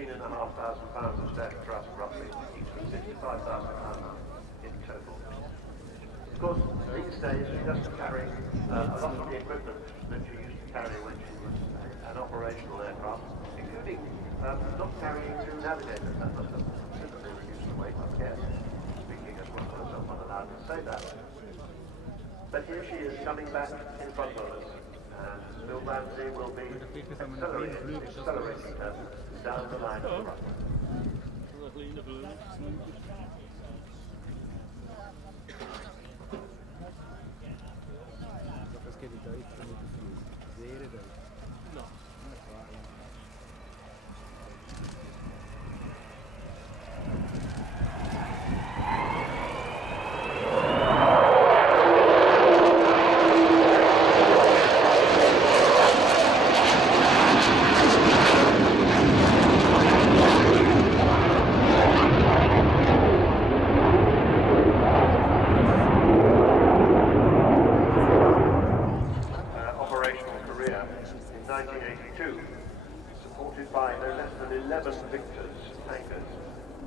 £16,500 of staff trust, roughly, equals £65,000 in total. Of course, these days she doesn't carry a lot of the equipment that she used to carry when she was an operational aircraft, including not carrying two navigators. That must have considerably reduced the weight, I guess, speaking as one myself, I'm allowed to say that. But here she is coming back in front of us, and Bill Ramsey will be accelerating her down the line of the front.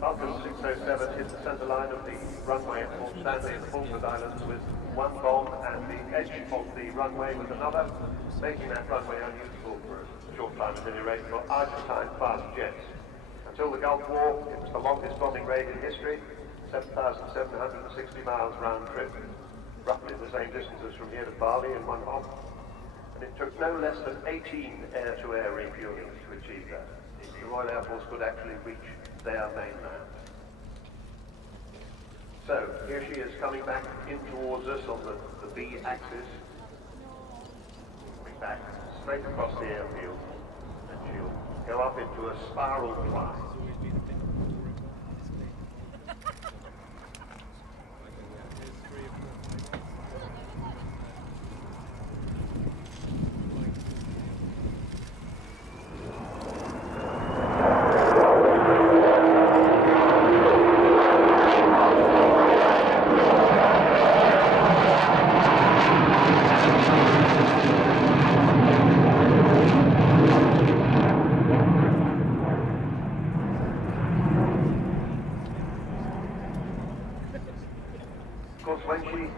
Vulcan 607 hit the centre line of the runway at Port Stanley in the Falkland Islands with one bomb and the edge of the runway with another, making that runway unusable for a short time at any rate for Argentine fast jets. Until the Gulf War, it was the longest bombing raid in history, 7,760 miles round trip, roughly the same distance as from here to Bali in one hop. And it took no less than 18 air-to-air refuelings to achieve that. The Royal Air Force could actually reach their mainland. So, here she is coming back in towards us on the V axis. Coming back straight across the airfield, and she'll go up into a spiral climb.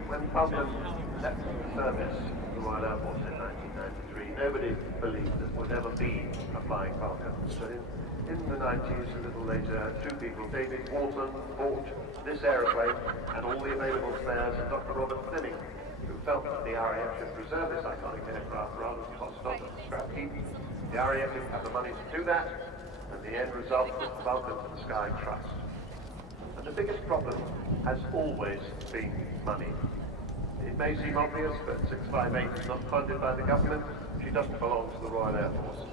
When Vulcan left service, the Royal Air Force in 1993, nobody believed there would ever be a flying Vulcan. So in the 90s, a little later, two people, David Walton, bought this aeroplane and all the available spares, and Dr. Robert Fleming, who felt that the RAF should preserve this iconic aircraft rather than toss it onto the scrap heap. The RAF didn't have the money to do that, and the end result was the Vulcan to the Sky Trust. And the biggest problem has always been money. It may seem obvious, but 658 is not funded by the government. She doesn't belong to the Royal Air Force.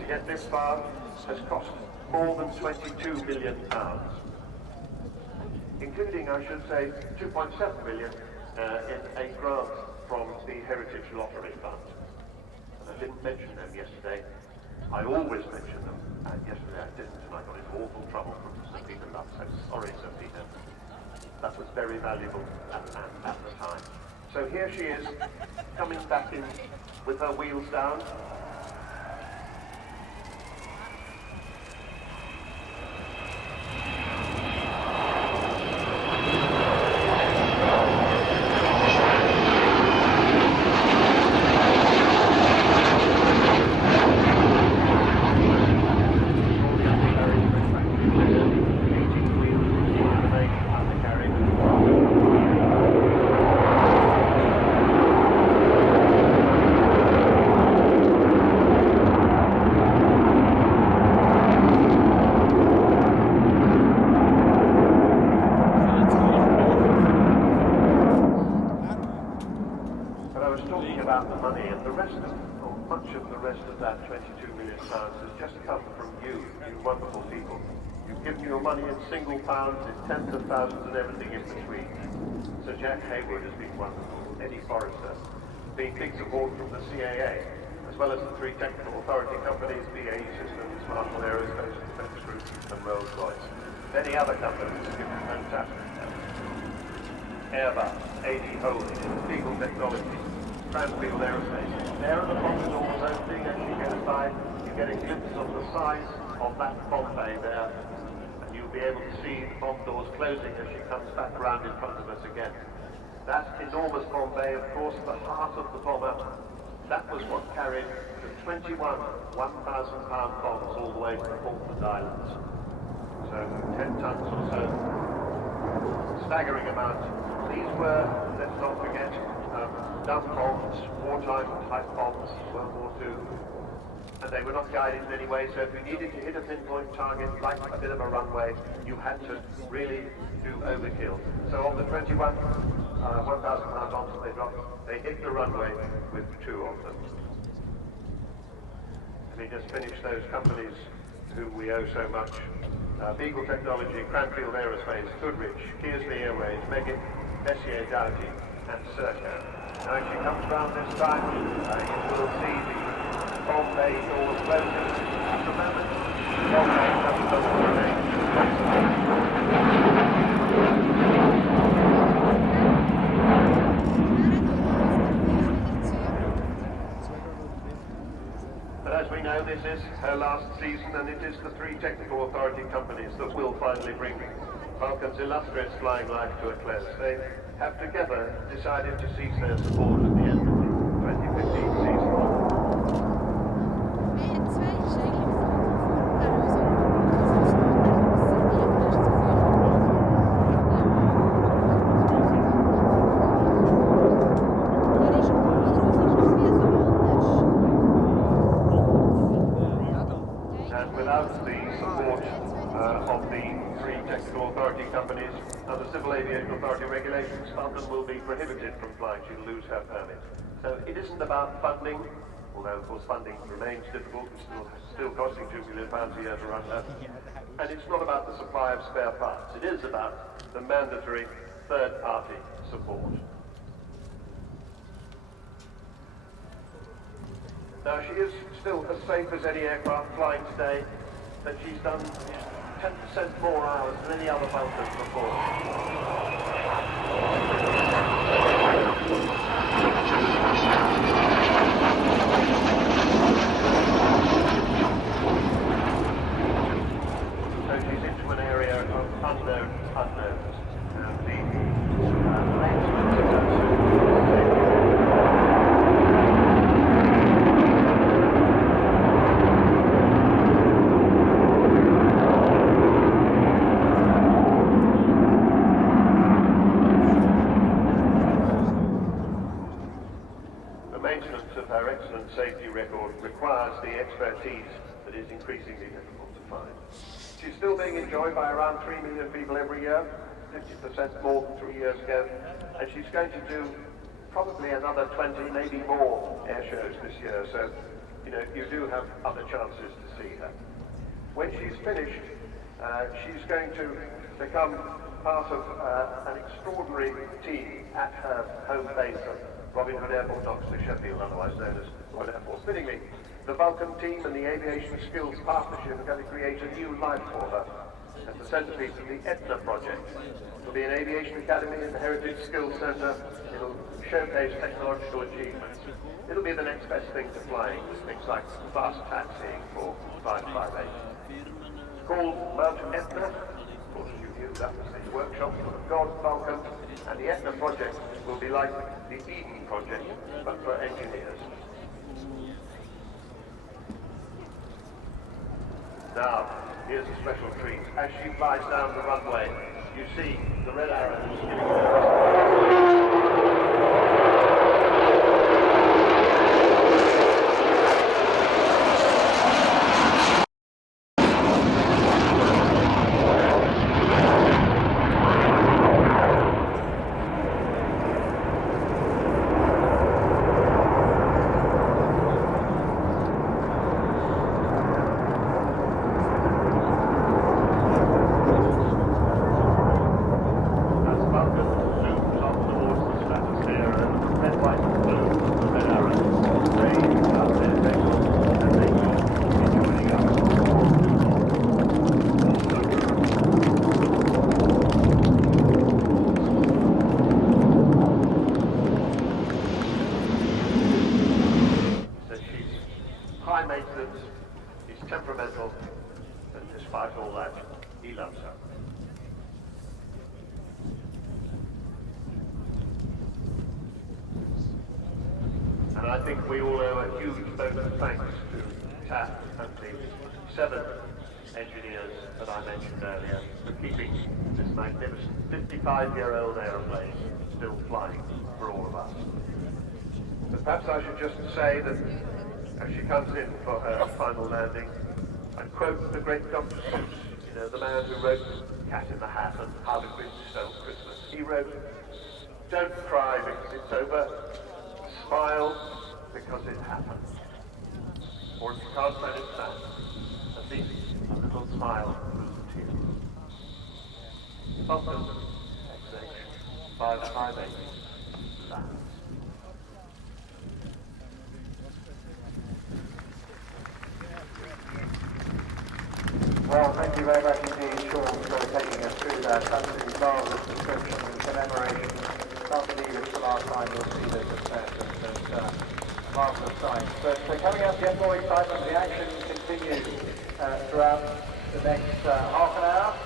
To get this far has cost more than £22 million, including, I should say, £2.7 million in a grant from the Heritage Lottery Fund. And I didn't mention them yesterday. I always mention them. Yesterday I didn't, and I got into awful trouble from Sir Peter Love. So sorry, Sir Peter. That was very valuable at the time. So here she is, coming back in with her wheels down. Single pounds in tens of thousands and everything in between. Sir Jack Hayward has been wonderful, Eddie Forrester, being big support from the CAA, as well as the three technical authority companies, BAE Systems, Marshall Aerospace, Defence Group, and Rolls-Royce. Many other companies have given fantastic help. Airbus, AD Holdings, Eagle Technologies, Cranfield Aerospace. There at the bottom of all those things as she goes by you get a glimpse of the size of that bomb bay there, and you'll be able to see the bomb doors closing as she comes back around in front of us again. That enormous bomb bay, of course, the heart of the bomber, that was what carried the 21 1,000-pound bombs all the way to the Falkland Islands. So 10 tons or so, staggering amount. These were, let's not forget, dumb bombs, wartime type bombs, World War II. And they were not guided in any way, so if you needed to hit a pinpoint target, like a bit of a runway, you had to really do overkill. So of the 21 1,000-pound bombs that they dropped, they hit the runway with 2 of them. Let me just finish those companies who we owe so much. Beagle Technology, Cranfield Aerospace, Goodrich, Kearsley Airways, Meggitt, Messier Doughty, and Serco. Now as she comes round this time, you will see the bomb bay doors closing. At the moment, the bomb bay doesn't remain. But as we know, this is her last season, and it is the 3 technical authority companies that will finally bring Vulcan's illustrious flying life to a close. They have together decided to cease their support at the end of the 2015 season. And without the support of the 3 technical authority companies under Civil Aviation Authority regulations, Vulcan will be prohibited from flying. She'll lose her permit. So it isn't about funding, although of course funding remains difficult. It's still costing £2 million a year to run that. And it's not about the supply of spare parts. It is about the mandatory third-party support. Now she is still as safe as any aircraft flying today, but she's done 10% more hours than any other Vulcan before. So she's into an area of unknown unknowns. And the maintenance of that safety record requires the expertise that is increasingly difficult to find. She's still being enjoyed by around 3 million people every year, 50% more than 3 years ago, and she's going to do probably another 20, maybe more air shows this year, so you do have other chances to see her. When she's finished, she's going to become part of an extraordinary team at her home base at Robin Hood Airport Docks to Sheffield, otherwise known as Royal Air Force. Fittingly, the Vulcan team and the Aviation Skills Partnership are going to create a new life for her at the centrepiece of the Etna project. It'll be an aviation academy and a heritage skills centre. It'll showcase technological achievements. It'll be the next best thing to flying, things like fast taxiing for 558. It's called Mount Etna. Of course, you knew that was the workshop for the God Vulcan, and the Etna project will be like the Eden project, but for engineers. Now, here's a special treat. As she flies down the runway, you see the red arrows giving her Vulcan zooms temperamental, and despite all that, he loves her. And I think we all owe a huge vote of thanks to TAP and the 7 engineers that I mentioned earlier for keeping this magnificent 55-year-old aeroplane still flying for all of us. But perhaps I should just say that as she comes in for her final landing, I quote the great Dr. Seuss, you know, the man who wrote Cat in the Hat and How the Grinch Stole Christmas. He wrote, "Don't cry because it's over, smile because it happened." Or if you can't manage that, at least a little smile through the tears. Vulcan, XH558, lands. Well, thank you very much indeed, Sean, for taking us through that absolutely marvellous description and commemoration. Can't believe it's the last time you'll see this at Fairfield, so a marvellous sight. But coming up, yet more excitement. The action continues throughout the next half an hour,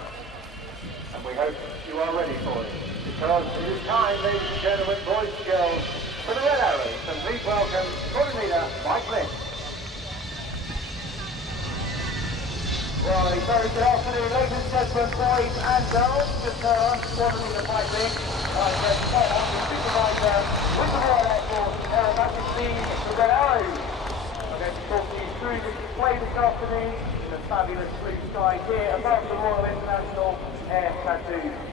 and we hope you are ready for it. Because it is time, ladies and gentlemen, boys and girls, for the Red Arrows, and please welcome Squadron Leader Mike Lynch. Right, very good afternoon, ladies and gentlemen, boys and girls. Just Squadron Leader Mike Lynch, the supervisor with the Royal Air Force Aerobatic Team, the Red Arrows. I'm going to talk you through the display this afternoon in the fabulous blue sky here above the Royal International Air Tattoo.